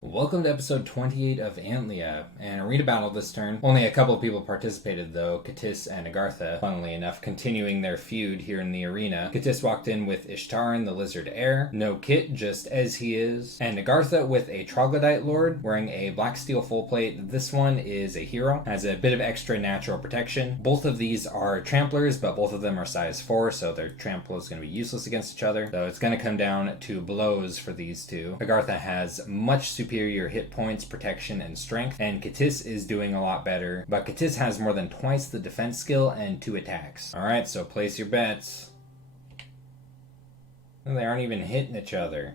Welcome to episode 28 of Antlia, an arena battle this turn. Only a couple of people participated though, Katis and Agartha, funnily enough, continuing their feud here in the arena. Katis walked in with Ishtaran, the Lizard Heir, no kit, just as he is, and Agartha with a Troglodyte Lord, wearing a black steel full plate. This one is a hero, has a bit of extra natural protection. Both of these are tramplers, but both of them are size 4, so their trample is going to be useless against each other. So it's going to come down to blows for these two. Agartha has much superior hit points, protection, and strength, and Katis is doing a lot better, but Katis has more than twice the defense skill and 2 attacks. Alright, so place your bets. They aren't even hitting each other.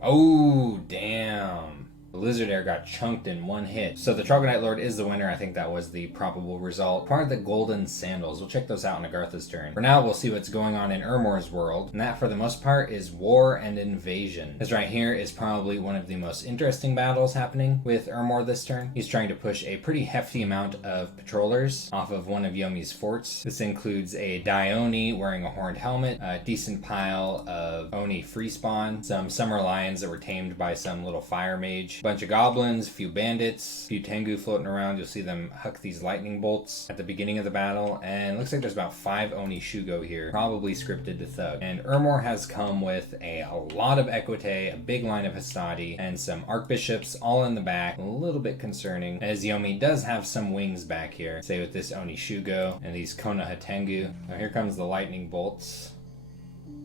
Oh, damn. The Lizard Heir got chunked in one hit. So the Troglodyte Lord is the winner. I think that was the probable result. Part of the Golden Sandals. We'll check those out in Agartha's turn. For now, we'll see what's going on in Ermor's world. And that, for the most part, is war and invasion. This right here is probably one of the most interesting battles happening with Ermor this turn. He's trying to push a pretty hefty amount of patrollers off of one of Yomi's forts. This includes a Dione wearing a horned helmet, a decent pile of Oni free spawn, some summer lions that were tamed by some little fire mage, bunch of goblins, few bandits, few Tengu floating around. You'll see them huck these lightning bolts at the beginning of the battle, and it looks like there's about 5 Oni Shugo here, probably scripted to thug. And Ermor has come with a lot of Equite, a big line of Hastati, and some Archbishops all in the back. A little bit concerning, as Yomi does have some wings back here, say with this Oni Shugo and these Konoha Tengu. Now here comes the lightning bolts.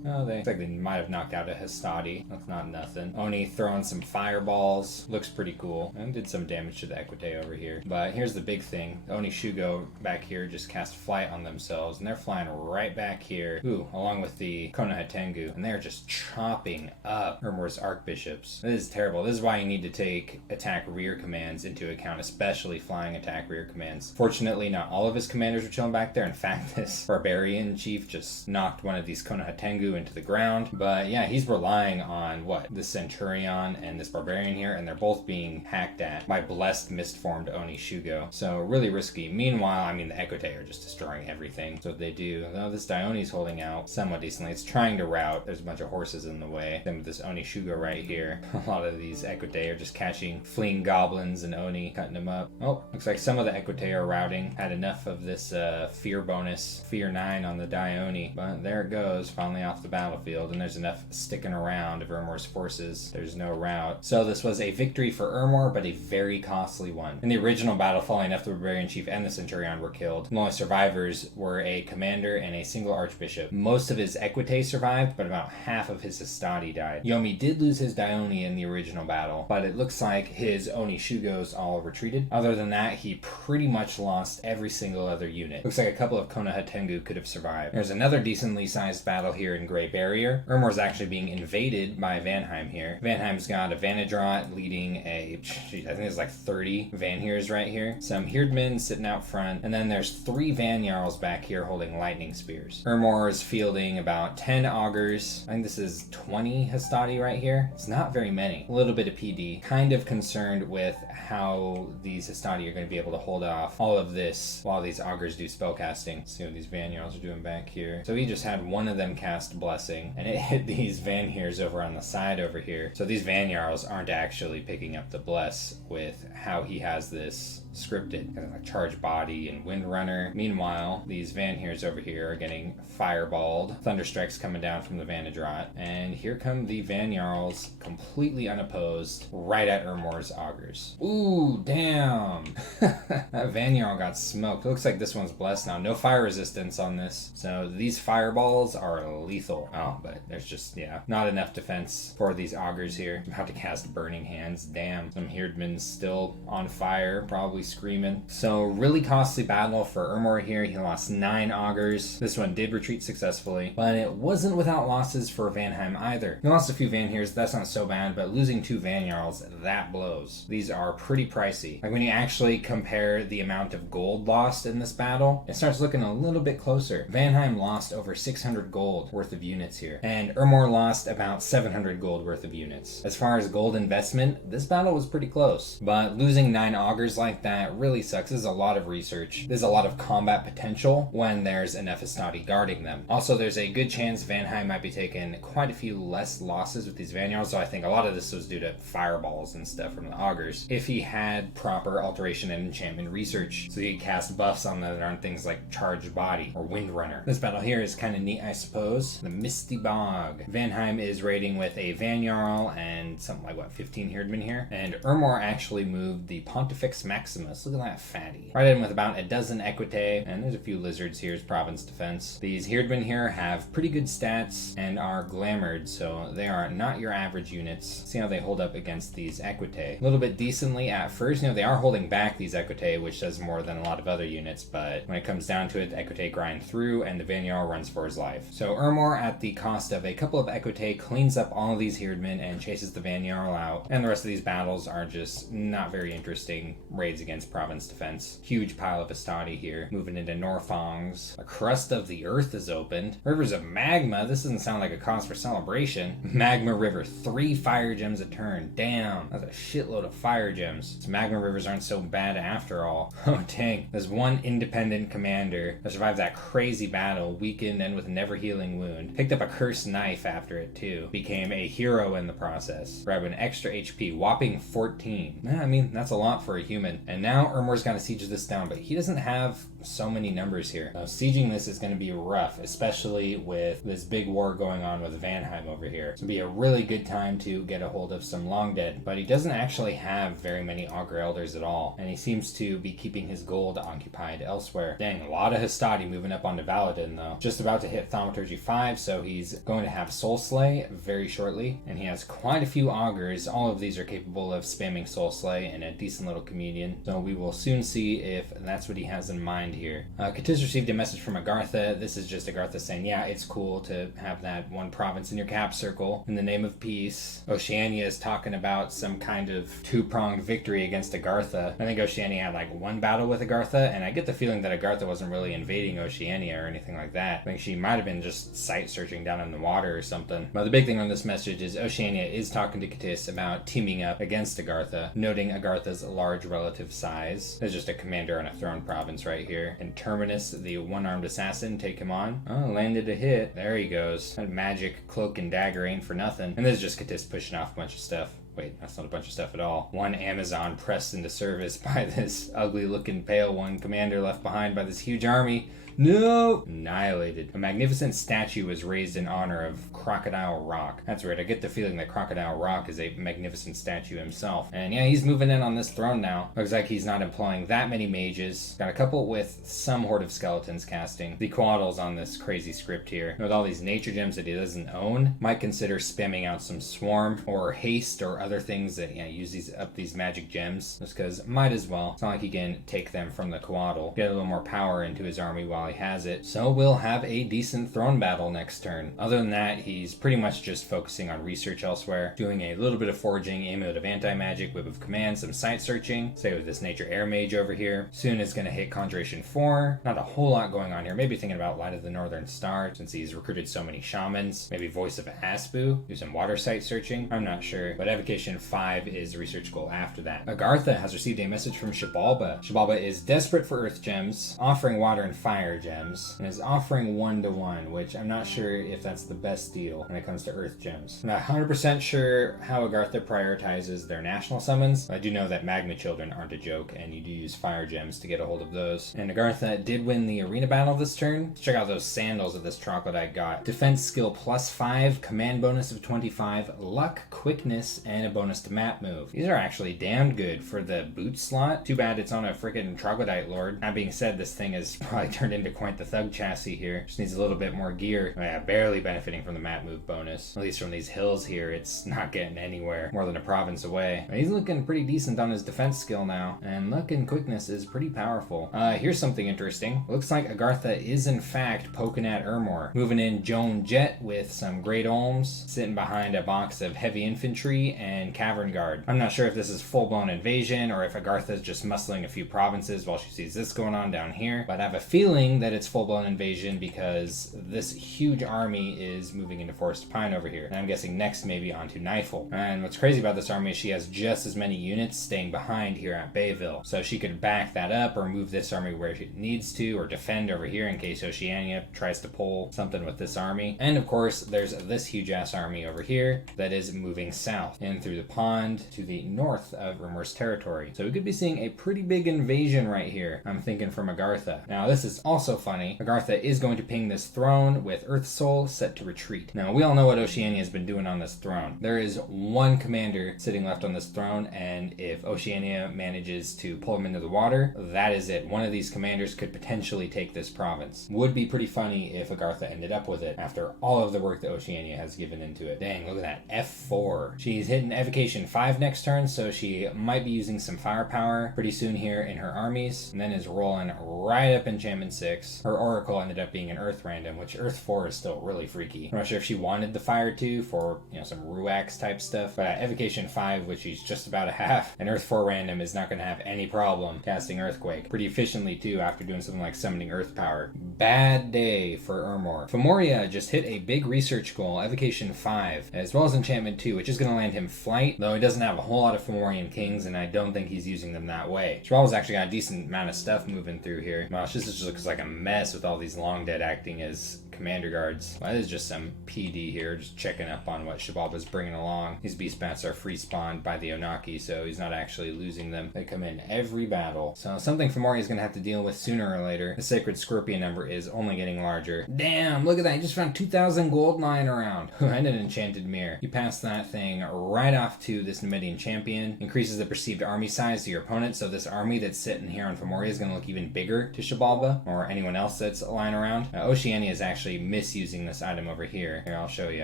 Oh, looks like they might have knocked out a Hastati. That's not nothing. Oni throwing some fireballs. Looks pretty cool. And did some damage to the Equite over here. But here's the big thing. Oni Shugo back here just cast flight on themselves. And they're flying right back here. Ooh, along with the Konoha Tengu. And they're just chopping up Ermor's Archbishops. This is terrible. This is why you need to take attack rear commands into account, especially flying attack rear commands. Fortunately, not all of his commanders are chilling back there. In fact, this Barbarian Chief just knocked one of these Konoha Tengu into the ground. But yeah, he's relying on the Centurion and this Barbarian here, and they're both being hacked at by blessed mist-formed Oni Shugo. So really risky. Meanwhile, I mean, the Equite are just destroying everything. So they do. Though this Dione's holding out somewhat decently. It's trying to rout. There's a bunch of horses in the way. Then with this Oni Shugo right here, a lot of these Equite are just catching fleeing goblins and Oni, cutting them up. Oh, looks like some of the Equite are routing. Had enough of this fear bonus, fear 9 on the Dione. But there it goes, finally off the battlefield, and there's enough sticking around of Ermor's forces. There's no rout. So this was a victory for Ermor, but a very costly one. In the original battle, following enough, the Barbarian Chief and the Centurion were killed. The only survivors were a commander and a single Archbishop. Most of his Equite survived, but about half of his Hastati died. Yomi did lose his Dione in the original battle, but it looks like his Oni Shugos all retreated. Other than that, he pretty much lost every single other unit. Looks like a couple of Konoha Tengu could have survived. There's another decently sized battle here in Grey Barrier. Ermor's actually being invaded by Vanaheim here. Vanaheim's got a Vanadrot leading I think there's like 30 Vanheers right here. Some Herdmen sitting out front, and then there's 3 Vanyarls back here holding lightning spears. Ermor is fielding about 10 augurs. I think this is 20 Hastati right here. It's not very many. A little bit of PD. Kind of concerned with how these Hastati are going to be able to hold off all of this while these augurs do spellcasting. Let's see what these Vanyarls are doing back here. So he just had one of them cast Blessing, and it hit these Vanheers over on the side over here. So these Vanyarls aren't actually picking up the Bless with how he has this scripted, kind of like Charge Body and Windrunner. Meanwhile, these Vanheers over here are getting fireballed. Thunderstrike's coming down from the Vanadrot, and here come the Vanyarls, completely unopposed, right at Ermor's augurs. Ooh, damn! That Vanyarl got smoked. Looks like this one's blessed now. No fire resistance on this, so these fireballs are lethal. Oh, but there's just, yeah, not enough defense for these augurs here. I'm about to cast Burning Hands. Damn. Some Herdmen still on fire, probably screaming. So really costly battle for Ermor here. He lost 9 augurs. This one did retreat successfully, but it wasn't without losses for Vanaheim either. He lost a few Vanheers. That's not so bad, but losing 2 Vanyarls, that blows. These are pretty pricey. Like when you actually compare the amount of gold lost in this battle, it starts looking a little bit closer. Vanaheim lost over 600 gold worth of of units here, and Ermor lost about 700 gold worth of units. As far as gold investment, this battle was pretty close, but losing 9 augurs like that really sucks. There's a lot of research. There's a lot of combat potential when there's enough Estati guarding them. Also, there's a good chance Vanaheim might be taking quite a few less losses with these Vanyars, so I think a lot of this was due to fireballs and stuff from the augurs. If he had proper alteration and enchantment research, so he could cast buffs on that on things like Charged Body or Windrunner. This battle here is kind of neat, I suppose. The Misty Bog. Vanaheim is raiding with a Vanjarl and something like, 15 Herdmen here. And Ermor actually moved the Pontifex Maximus. Look at that fatty. Right in with about a dozen Equitae, and there's a few lizards here as province defense. These Herdmen here have pretty good stats and are glamored, so they are not your average units. See how they hold up against these Equitae. A little bit decently at first. They are holding back these Equitae, which does more than a lot of other units, but when it comes down to it, the Equitae grind through and the Vanjar runs for his life. So Ermor, at the cost of a couple of Equitae, cleans up all of these Herdmen and chases the Vanjar out, and the rest of these battles are just not very interesting raids against province defense. Huge pile of Estati here, moving into Norfongs. A crust of the earth is opened. Rivers of magma. This doesn't sound like a cause for celebration. Magma river, 3 fire gems a turn. Damn, that's a shitload of fire gems. So magma rivers aren't so bad after all. Oh dang, there's one independent commander that survived that crazy battle, weakened and with a never healing wound. Picked up a cursed knife after it too. Became a hero in the process. Grabbed an extra HP, whopping 14. Yeah, I mean, that's a lot for a human. And now Ermor's got to siege this down, but he doesn't have so many numbers here. Now, sieging this is going to be rough, especially with this big war going on with Vanaheim over here. It's going to be a really good time to get a hold of some Long Dead, but he doesn't actually have very many Augur Elders at all, and he seems to be keeping his gold occupied elsewhere. Dang, a lot of Hastati moving up onto Valadin though. Just about to hit Thaumaturgy 5, so he's going to have Soul Slay very shortly, and he has quite a few Augurs. All of these are capable of spamming Soul Slay in a decent little communion, so we will soon see if that's what he has in mind here. Katiz received a message from Agartha. This is just Agartha saying, yeah, it's cool to have that one province in your cap circle in the name of peace. Oceania is talking about some kind of two-pronged victory against Agartha. I think Oceania had like one battle with Agartha, and I get the feeling that Agartha wasn't really invading Oceania or anything like that. I think she might have been just sight searching down in the water or something. But the big thing on this message is Oceania is talking to Katiz about teaming up against Agartha, noting Agartha's large relative size. There's just a commander on a throne province right here. And Terminus, the one-armed assassin, take him on. Oh, landed a hit. There he goes. That magic cloak and dagger ain't for nothing. And this is just Katiz pushing off a bunch of stuff. Wait, that's not a bunch of stuff at all. One Amazon pressed into service by this ugly-looking pale one commander left behind by this huge army. No! Annihilated. A magnificent statue was raised in honor of Crocodile Rock. That's right, I get the feeling that Crocodile Rock is a magnificent statue himself. And yeah, he's moving in on this throne now. Looks like he's not employing that many mages. Got a couple with some Horde of Skeletons casting. The Quaddles on this crazy script here. With all these nature gems that he doesn't own, might consider spamming out some Swarm or Haste or other things that use these magic gems. Just because might as well. It's not like he can take them from the Quaddle. Get a little more power into his army while he has it. So we'll have a decent throne battle next turn. Other than that, he's pretty much just focusing on research elsewhere, doing a little bit of foraging, Amulet of Anti-Magic, Whip of Command, some sight searching. Say with this Nature Air Mage over here. Soon is going to hit Conjuration 4. Not a whole lot going on here. Maybe thinking about Light of the Northern Star, since he's recruited so many shamans. Maybe Voice of Aspu. Do some water sight searching. I'm not sure. But Evocation 5 is the research goal after that. Agartha has received a message from Shabalba. Shabalba is desperate for Earth Gems, offering Water and Fire Gems, and is offering 1-to-1, which I'm not sure if that's the best deal when it comes to Earth Gems. I'm not 100% sure how Agartha prioritizes their national summons. I do know that Magma Children aren't a joke, and you do use Fire Gems to get a hold of those. And Agartha did win the arena battle this turn. Let's check out those sandals that this troglodyte got. Defense skill +5, command bonus of 25, luck, quickness, and a bonus to map move. These are actually damn good for the boot slot. Too bad it's on a freaking troglodyte lord. That being said, this thing has probably turned into quite the thug chassis here. Just needs a little bit more gear. Oh, yeah, barely benefiting from the map move bonus. At least from these hills here, it's not getting anywhere more than a province away. But he's looking pretty decent on his defense skill now, and luck and quickness is pretty powerful. Here's something interesting. Looks like Agartha is in fact poking at Ermor. Moving in Joan Jet with some Great Olms, sitting behind a box of heavy infantry and Cavern Guard. I'm not sure if this is full-blown invasion or if Agartha is just muscling a few provinces while she sees this going on down here, but I have a feeling that it's full-blown invasion because this huge army is moving into Forest Pine over here, and I'm guessing next maybe onto Nifel. And what's crazy about this army is she has just as many units staying behind here at Bayville, so she could back that up or move this army where she needs to, or defend over here in case Oceania tries to pull something with this army. And of course there's this huge ass army over here that is moving south in through the pond to the north of Ermor's territory, so we could be seeing a pretty big invasion right here, I'm thinking, from Agartha. Now this is also funny. Agartha is going to ping this throne with Earth Soul set to retreat. Now we all know what Oceania has been doing on this throne. There is one commander sitting left on this throne, and if Oceania manages to pull him into the water, that is it. One of these commanders could potentially take this province. Would be pretty funny if Agartha ended up with it after all of the work that Oceania has given into it. Dang, look at that. F4. She's hitting Evocation 5 next turn, so she might be using some firepower pretty soon here in her armies, and then is rolling right up Enchantment 6. Her Oracle ended up being an Earth random, which Earth 4 is still really freaky. I'm not sure if she wanted the Fire 2 for, some Ruax type stuff, but Evocation 5, which she's just about a half, and Earth 4 random is not going to have any problem casting Earthquake. Pretty efficiently too after doing something like summoning Earth Power. Bad day for Ermor. Fimoria just hit a big research goal, Evocation 5, as well as Enchantment 2, which is going to land him Flight, though he doesn't have a whole lot of Fomorian Kings, and I don't think he's using them that way. Chival's actually got a decent amount of stuff moving through here. Wow, this just looks like a mess with all these Long Dead acting as commander guards. Well, that is just some PD here, just checking up on what Xibalba's bringing along. These beast bats are free spawned by the Onaki, so he's not actually losing them. They come in every battle. So something Fimoria is going to have to deal with sooner or later. The Sacred Scorpion number is only getting larger. Damn, look at that. He just found 2,000 gold lying around. And an enchanted mirror. You pass that thing right off to this Numidian champion. Increases the perceived army size to your opponent, so this army that's sitting here on Fimoria is going to look even bigger to Xibalba or anyone else that's lying around. Oceania is actually misusing this item over here. Here, I'll show you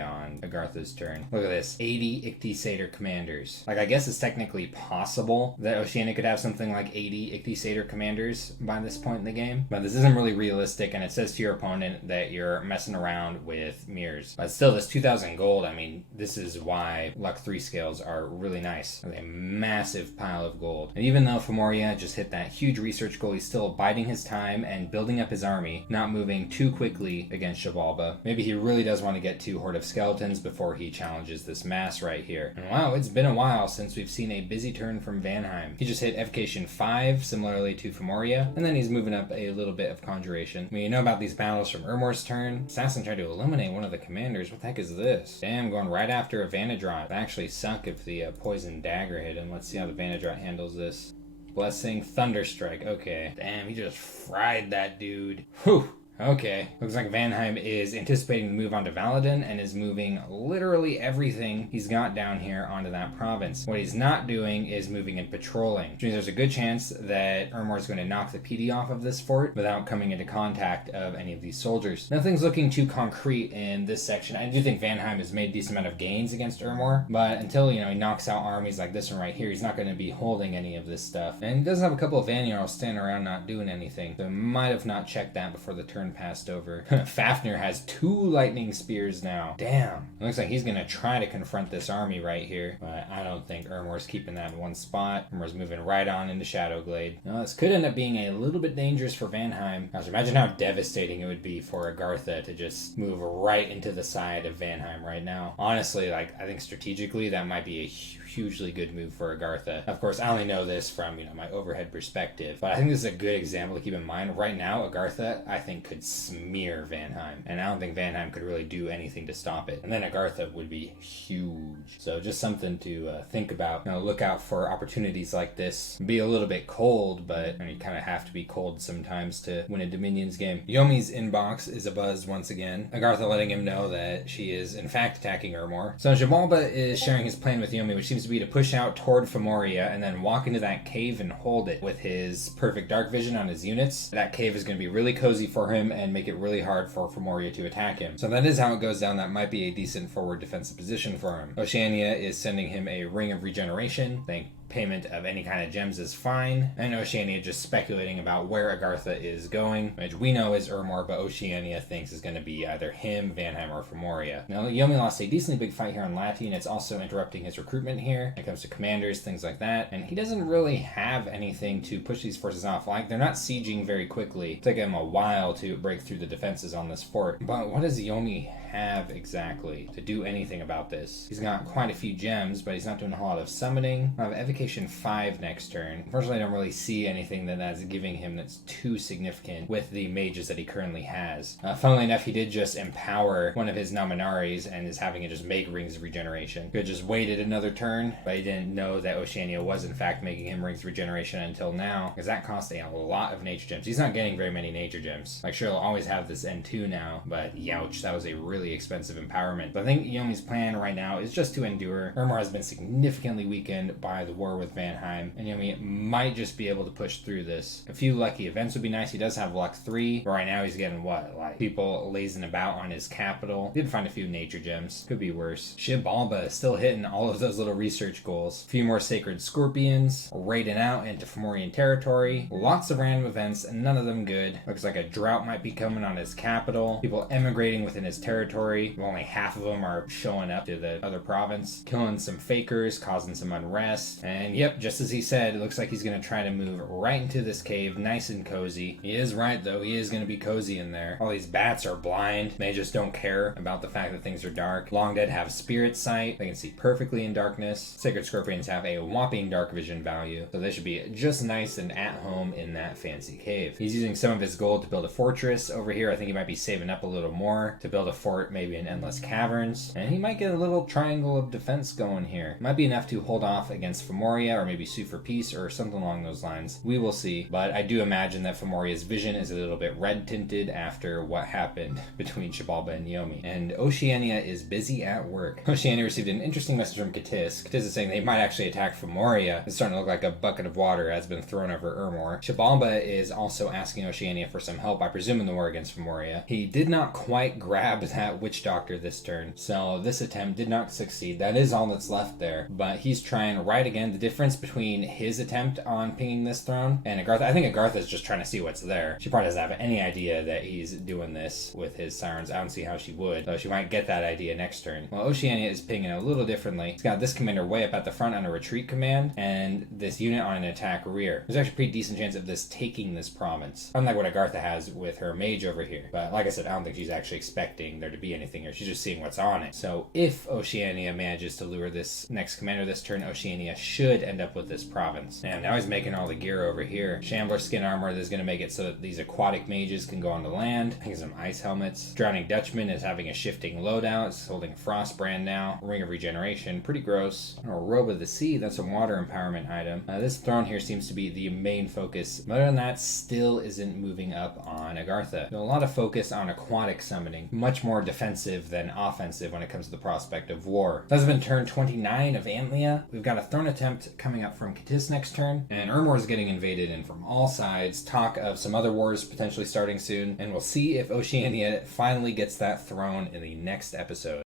on Agartha's turn. Look at this. 80 Ichthyosaur commanders. Like, I guess it's technically possible that Oceania could have something like 80 Ichthyosaur commanders by this point in the game, but this isn't really realistic, and it says to your opponent that you're messing around with mirrors. But still, this 2,000 gold, I mean, this is why Luck 3 scales are really nice. With a massive pile of gold. And even though Fimoria just hit that huge research goal, he's still biding his time and building up his army, not moving too quickly against Xibalba. Maybe he really does want to get to Horde of Skeletons before he challenges this mass right here. And wow, it's been a while since we've seen a busy turn from Vanaheim. He just hit Evocation 5, similarly to Fimoria, and then he's moving up a little bit of Conjuration. I mean, you know about these battles from Ermor's turn. Assassin tried to eliminate one of the commanders. What the heck is this? Damn, going right after a Vanadrot. It'd actually suck if the Poison Dagger hit him. Let's see how the Vanadrot handles this. Blessing, Thunderstrike. Okay. Damn, he just fried that dude. Whew. Okay, looks like Vanaheim is anticipating the move onto Valadin and is moving literally everything he's got down here onto that province. What he's not doing is moving and patrolling, which means there's a good chance that Ermor is going to knock the PD off of this fort without coming into contact of any of these soldiers. Nothing's looking too concrete in this section. I do think Vanaheim has made a decent amount of gains against Ermor, but until, he knocks out armies like this one right here, he's not going to be holding any of this stuff. And he does have a couple of Vanyarls standing around not doing anything, so might have not checked that before the turn passed over. Fafnir has 2 lightning spears now. Damn. It looks like he's going to try to confront this army right here, but I don't think Ermor's keeping that in one spot. Ermor's moving right on into Shadowglade. Now, this could end up being a little bit dangerous for Vanaheim. Gosh, imagine how devastating it would be for Agartha to just move right into the side of Vanaheim right now. Honestly, I think strategically that might be a hugely good move for Agartha. Of course, I only know this from, my overhead perspective, but I think this is a good example to keep in mind. Right now, Agartha, I think, could smear Vanaheim, and I don't think Vanaheim could really do anything to stop it. And then Agartha would be huge. So just something to think about. Look out for opportunities like this. Be a little bit cold, but you kind of have to be cold sometimes to win a Dominions game. Yomi's inbox is abuzz once again. Agartha letting him know that she is, in fact, attacking Ermor. So Xibalba is sharing his plan with Yomi, which seems to be to push out toward Fimoria and then walk into that cave and hold it with his perfect dark vision on his units. That cave is going to be really cozy for him and make it really hard for Fimoria to attack him. So that is how it goes down. That might be a decent forward defensive position for him. Oceania is sending him a Ring of Regeneration. Thank payment of any kind of gems is fine. And Oceania just speculating about where Agartha is going, which we know is Ermor, but Oceania thinks is going to be either him, Vanaheim, or Femoria. Now, Yomi lost a decently big fight here on Lati, and it's also interrupting his recruitment here when it comes to commanders, things like that. And he doesn't really have anything to push these forces off. Like, they're not sieging very quickly. It's taking him a while to break through the defenses on this fort. But what does Yomi have exactly to do anything about this? He's got quite a few gems, but he's not doing a whole lot of summoning. I have Evocation 5 next turn. Unfortunately, I don't really see anything that's giving him that's too significant with the mages that he currently has. Funnily enough, he did just empower one of his Nominaries and is having it just make Rings of Regeneration. Could have just waited another turn, but he didn't know that Oceania was in fact making him Rings of Regeneration until now, because that cost a lot of nature gems. He's not getting very many nature gems. Like, sure, he'll always have this N2 now, but youch, that was a really expensive empowerment. But I think Yomi's plan right now is just to endure. Ermor has been significantly weakened by the war with Vanaheim, and Yomi might just be able to push through this. A few lucky events would be nice. He does have luck 3, but right now he's getting what? Like, people lazing about on his capital. Did find a few nature gems. Could be worse. Shibalba is still hitting all of those little research goals. A few more sacred scorpions, raiding out into Fomorian territory. Lots of random events, and none of them good. Looks like a drought might be coming on his capital. People emigrating within his territory. Only half of them are showing up to the other province. Killing some fakers, causing some unrest. And yep, just as he said, it looks like he's going to try to move right into this cave, nice and cozy. He is right, though. He is going to be cozy in there. All these bats are blind. They just don't care about the fact that things are dark. Long Dead have spirit sight. They can see perfectly in darkness. Sacred Scorpions have a whopping dark vision value, so they should be just nice and at home in that fancy cave. He's using some of his gold to build a fortress over here. I think he might be saving up a little more to build a fort maybe in Endless Caverns, and he might get a little triangle of defense going here. Might be enough to hold off against Femoria or maybe sue for peace or something along those lines. We will see, but I do imagine that Fomoria's vision is a little bit red tinted after what happened between Shibalba and Yomi. And Oceania is busy at work. Oceania received an interesting message from Katis. Katis is saying they might actually attack Femoria. It's starting to look like a bucket of water has been thrown over Ermor. Shibalba is also asking Oceania for some help, I presume, in the war against Femoria. He did not quite grab that witch doctor this turn, so this attempt did not succeed. That is all that's left there, but he's trying right again. The difference between his attempt on pinging this throne and Agartha, I think Agartha is just trying to see what's there. She probably doesn't have any idea that he's doing this with his sirens. I don't see how she would, though she might get that idea next turn. Well, Oceania is pinging a little differently. He's got this commander way up at the front on a retreat command, and this unit on an attack rear. There's actually a pretty decent chance of this taking this province, unlike what Agartha has with her mage over here. But like I said, I don't think she's actually expecting there to be anything here. She's just seeing what's on it. So if Oceania manages to lure this next commander this turn, Oceania should end up with this province. And now he's making all the gear over here. Shambler skin armor that's going to make it so that these aquatic mages can go onto land. I think some ice helmets. Drowning Dutchman is having a shifting loadout. It's holding a frost brand now. Ring of Regeneration. Pretty gross. Oh, Robe of the Sea. That's a water empowerment item. This throne here seems to be the main focus. But other than that, still isn't moving up on Agartha. A lot of focus on aquatic summoning. Much more defensive than offensive when it comes to the prospect of war. That has been turn 29 of Antlia. We've got a throne attempt coming up from Katis next turn, and Ermor is getting invaded in from all sides. Talk of some other wars potentially starting soon, and we'll see if Oceania finally gets that throne in the next episode.